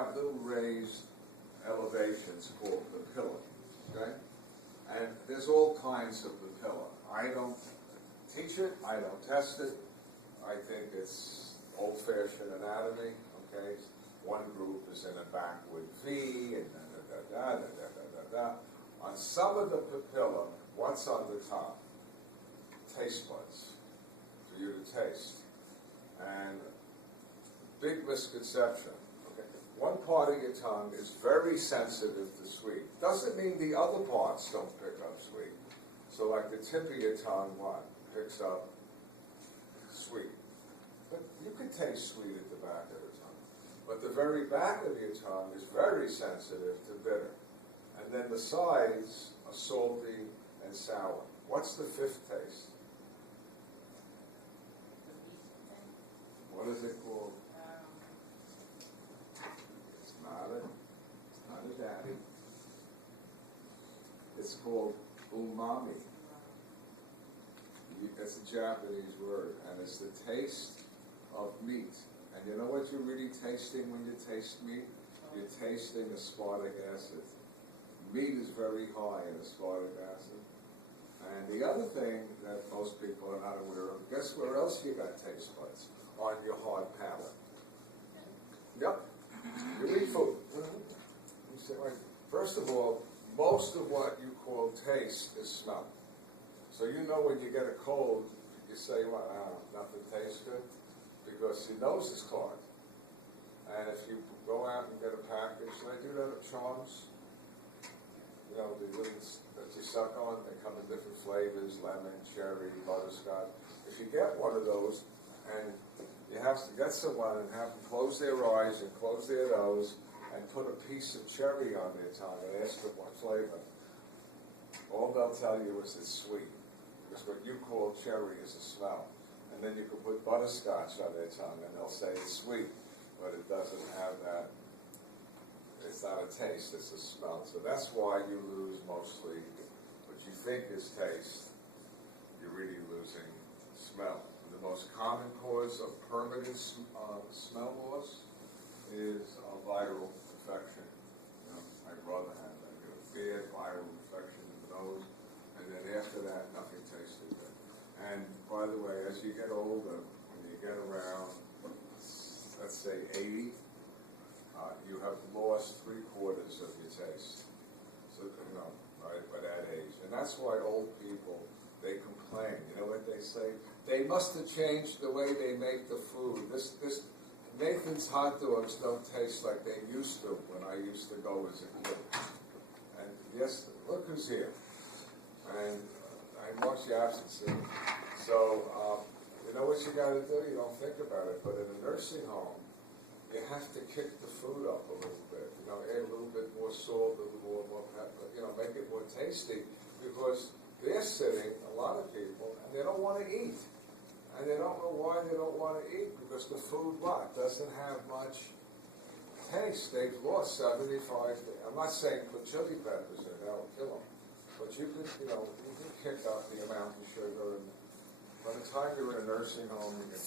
have little raised elevations called papilla, okay? And there's all kinds of papilla. I don't teach it, I don't test it. I think it's old-fashioned anatomy, okay? One group is in a backward V, and da-da-da-da-da-da-da-da. On some of the papilla, what's on the top? Taste buds for you to taste. And big misconception. Okay? One part of your tongue is very sensitive to sweet. Doesn't mean the other parts don't pick up sweet. So like the tip of your tongue, what? Picks up sweet. But you can taste sweet at the back of the tongue. But the very back of your tongue is very sensitive to bitter. And then the sides are salty and sour. What's the fifth taste? What is it called? It's not a daddy. It's called umami. It's a Japanese word, and it's the taste of meat. And you know what you're really tasting when you taste meat? You're tasting aspartic acid. Meat is very high in aspartic acid. And the other thing that most people are not aware of, guess where else you got taste buds? On your hard palate. Yep. You eat food. You say, right. First of all, most of what you call taste is smell. So you know when you get a cold, you say, well, nothing tastes good, because your nose is clogged. And if you go out and get a package, and I do that at Charms, you know, the little that you suck on, they come in different flavors, lemon, cherry, butterscotch. If you get one of those, and you have to get someone and have them close their eyes and close their nose and put a piece of cherry on their tongue and ask them what flavor, all they'll tell you is it's sweet. Because what you call cherry is a smell. And then you can put butterscotch on their tongue and they'll say it's sweet, but it doesn't have that. It's not a taste, it's a smell. So that's why you lose mostly what you think is taste. You're really losing smell. The most common cause of permanent smell loss is a viral infection. You know, my brother had that. He had a bad viral infection in the nose, and then after that, nothing tasted good. And by the way, as you get older, when you get around, let's say 80, you have lost 3/4 of your taste. So, you know, right, by that age. And that's why old people, they complain. You know what they say? They must have changed the way they make the food. This Nathan's hot dogs don't taste like they used to when I used to go as a kid. And yes, look who's here. And I watch the absence. So, you know what you got to do? You don't think about it. But in a nursing home, you have to kick the food up a little bit. You know, add a little bit more salt, a little more pepper. You know, make it more tasty, because they're sitting, a lot of people, and they don't want to eat. And they don't know why they don't want to eat, because the food, what, doesn't have much taste. They've lost 75. I'm not saying put chili peppers in, that'll kill them. But you could, you know, you can kick up the amount of sugar. And by the time you're in a nursing home,